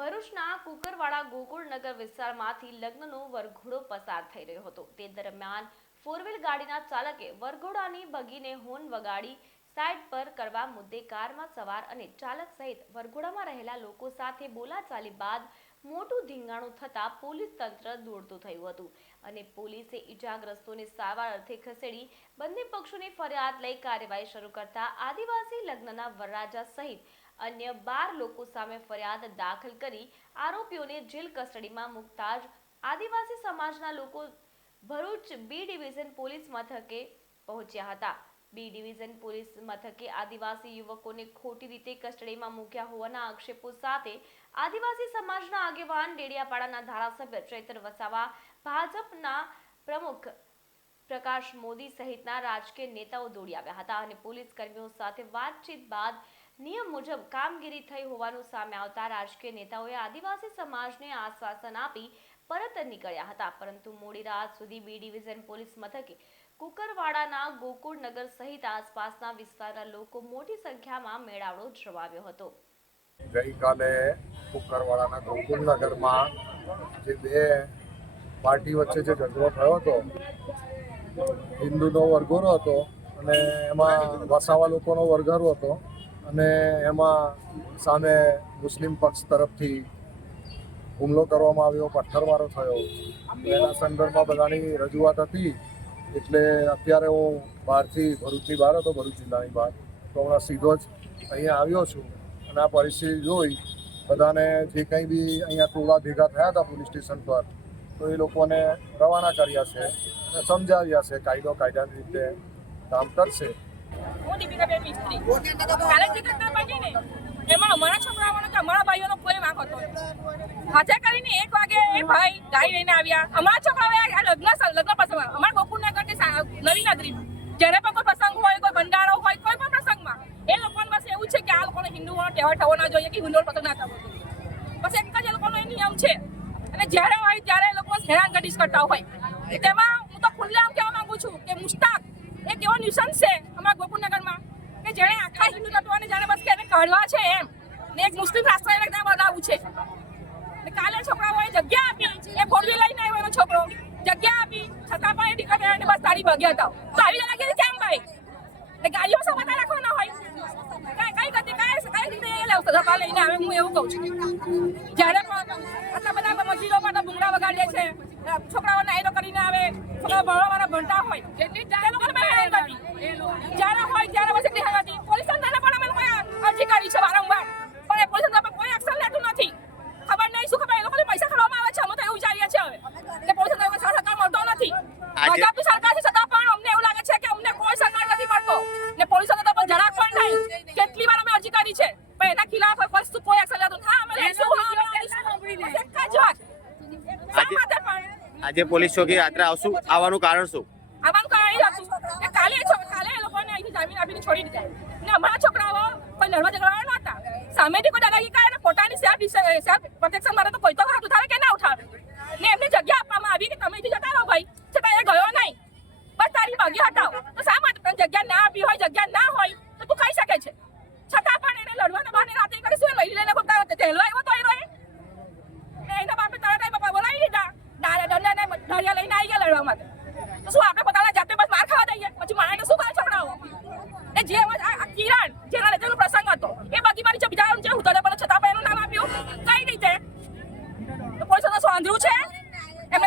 ભરૂચના કુકરવાડા ગોકુળનગર વિસ્તારમાંથી લગ્નનો વરઘોડો પસાર થઈ રહ્યો હતો। તે દરમિયાન ફોરવ્હીલ ગાડીના ચાલકે વરઘોડાની ભગીને હોર્ન વગાડી સાઈડ પર કરવા મુદ્દે કારમાં સવાર અને ચાલક સહિત વરઘોડામાં રહેલા લોકો સાથે બોલાચાલી બાદ મોટું ધીંગાણું થતા પોલીસ તંત્ર દોડતું થયું હતું અને પોલીસે ઈજાગ્રસ્તોને સારવાર અર્થે ખસેડી બંને પક્ષોની ફરિયાદ લઈ કાર્યવાહી શરૂ કરતા આદિવાસી લગ્નના વરરાજા સહિત अन्य 12 લોકો સામે ફરિયાદ દાખલ કરી આરોપીઓને જેલ કસ્ટડીમાં મૂકતા જ આદિવાસી સમાજના લોકો ભરૂચ બી ડિવિઝન પોલીસ મથકે પહોંચ્યા હતા। બી ડિવિઝન પોલીસ મથકે આદિવાસી યુવકોને ખોટી રીતે કસ્ટડીમાં મૂક્યા હોવાના આક્ષેપો સાથે આદિવાસી સમાજના આગેવાન ડેડિયાપાડાના ધારાસભ્ય ચૈતર વસાવા, ભાજપના પ્રમુખ પ્રકાશ મોદી સહિતના રાજકીય નેતાઓ દોડી આવ્યા હતા અને પોલીસ કર્મીઓ સાથે વાતચીત બાદ નિયમ મુજબ કામગીરી થઈ હોવાનું સામે આવતા રાજકીય નેતાઓએ આદિવાસી સમાજને આશ્વાસન આપી પરત નીકળ્યા હતા, પરંતુ મોડી રાત સુધી બી ડિવિઝન પોલીસ મથકે કુકરવાડાના ગોકુળનગર સહિત આસપાસના વિસ્તારના લોકો મોટી સંખ્યામાં મેળાવડો જમાવ્યો હતો। ગઈકાલે કુકરવાડાના ગોકુળનગરમાં જે બે પાર્ટી વચ્ચે જે ઝઘડો થયો હતો, હિન્દુનો વરઘોડો હતો અને એમાં વસાવા લોકોનો વરઘોડો હતો અને એમાં સામે મુસ્લિમ પક્ષ તરફથી હુમલો કરવામાં આવ્યો, પથ્થરમારો થયો। એના સંદર્ભમાં બધાની રજૂઆત હતી એટલે અત્યારે હું બહારથી ભરૂચની બહાર હતો, ભરૂચ જિલ્લાની બહાર, તો હમણાં સીધો જ અહીંયા આવ્યો છું અને આ પરિસ્થિતિ જોઈ બધાને જે કંઈ બી અહીંયા ટોળા ભેગા થયા હતા પોલીસ સ્ટેશન પર, તો એ લોકોને રવાના કર્યા છે અને સમજાવ્યા છે કાયદાની રીતે કામ કરશે। હું દીપિકાબેન મિસ્ત્રી કાલે જે ઘટના બની ને એમાં અમારા છોકરાઓનો કે અમારા ભાઈઓનો કોઈ વાંક હતો। હાથે કરીને 1 વાગે એ ભાઈ ગાડી લઈને આવ્યા। અમારા છોકરાઓએ આ લગ્ન પ્રસંગમાં અમારા ગોકુળનગરની નવી નગરી જ્યારે પણ કોઈ પ્રસંગ હોય, કોઈ ભંડારો હોય, કોઈ પણ પ્રસંગમાં એ લોકોને બસ એવું છે કે આ લોકોને હિન્દુઓનો તહેવાર થવો ના જોઈએ, કે હિન્દુઓનો પ્રસંગ ના થવો જોઈએ, બસ એક જ એ લોકોનો એ નિયમ છે। અને જ્યારે હોય ત્યારે એ લોકો હેરાનગતિ કરતા હોય, તેમાં હું તો ખુલ્લેઆમ કહેવા માંગુ છું કે મુશ્તાક એક એવો ન્યુસન્સ છે અમારા ગોકુળનગરમાં કે જેણે આખા હિન્દુ તત્વોને જાણે બસ કે એને કાઢવા છે એમ, ને એક મુસ્લિમ રાષ્ટ્રને ત્યાં બનાવવું છે। કાલે છોકરાઓએ જગ્યા આપી, એ ફોરવી લઈને આવ્યો એનો છોકરો, જગ્યા આપી છતાં પણ એ દીકરાને બસ તારી ભાગ્યા હતા। તો આવી લાગે કેમ ભાઈ એ ગાડીઓ સવાતા રાખવાના હોય, કઈ રીતે એ લાવતો સભા લઈને આવે। હું એવું કહું છું જ્યારે પણ આટલા બધા મસ્જિદો પર ભૂંગળા વગાડીએ છે, છોકરાઓ નાયરો કરીને આવે, છોકરાઓ ભણવાવાળા ભણતા હોય, એ લોકોને જ્યારે હોય ત્યારે બસ એટલી હતી પોલીસ તંત્રને પણ અમે લોકોએ અરજી કરી છે વારંવાર, પણ એ પોલીસ તંત્ર કોઈ એક્શન લેતું નથી। ખબર નહીં શું ખબર એ લોકોને પૈસા ખાવામાં આવે છે, અમે તો એવું વિચારીએ છીએ હવે કે પોલીસ તંત્ર સહકાર મળતો નથી। ભાજપની સરકારની સત્તા પણ અમને એવું લાગે છે કે અમને કોઈ સહકાર નથી મળતો ને પોલીસ તંત્ર પણ જરાક પણ નહીં। કેટલી વાર અમે અરજી કરી છે પણ એના ખિલાફ વસ્તુ કોઈ એક્શન લેતું હા અમે લઈશું, એક જ વાત આજે પોલીસ ચોકી રાત્રે આવવાનું કારણ શું? આવવાનું કારણ એ હતું કે કાલે એ લોકોને અહીંથી જામીન આપીને છોડી દીધા ને અમારા છોકરાઓ કોઈ લડવા ઝઘડવાના નહોતા, સામેથી કોઈ દાદાગીરી કરે ને પોતાની સેલ્ફ પ્રોટેક્શન માટે તો કોઈ તો હાથ ઉઠાવે કે ના ઉઠાવે ને એમને જગ્યા આપવામાં આવી કે તમે અહીંથી જતા રહો ભાઈ, છતાં એ ગયો નહીં, બસ તારી ભાગ્ય હટાવો। તો શા માટે તને જગ્યા ના આપી હોય, જગ્યા ના હોય તો તું કહી શકે છે, છતાં પણ એને લડવાના બહાને રાતે કરે શું લઈ લઈને ખોટા તહેલો આવ્યો તો એના બાપે તરત બાપા બોલાવી દીધા, ધારિયા લઈને આવી ગયા લડવા માટે। તો શું આપણે પોતાના જાતે બસ માર ખાવા દઈએ, પછી મારાને શું કરે છોકરાઓ એ જે આ કિરણ જેના લીધેનો પ્રસંગ હતો એ બાકી મારી બીજા જે હું તને છતાં પણ એનું નામ આપ્યું કઈ રીતે? તો પોલીસ શું આંધળું છે? એમને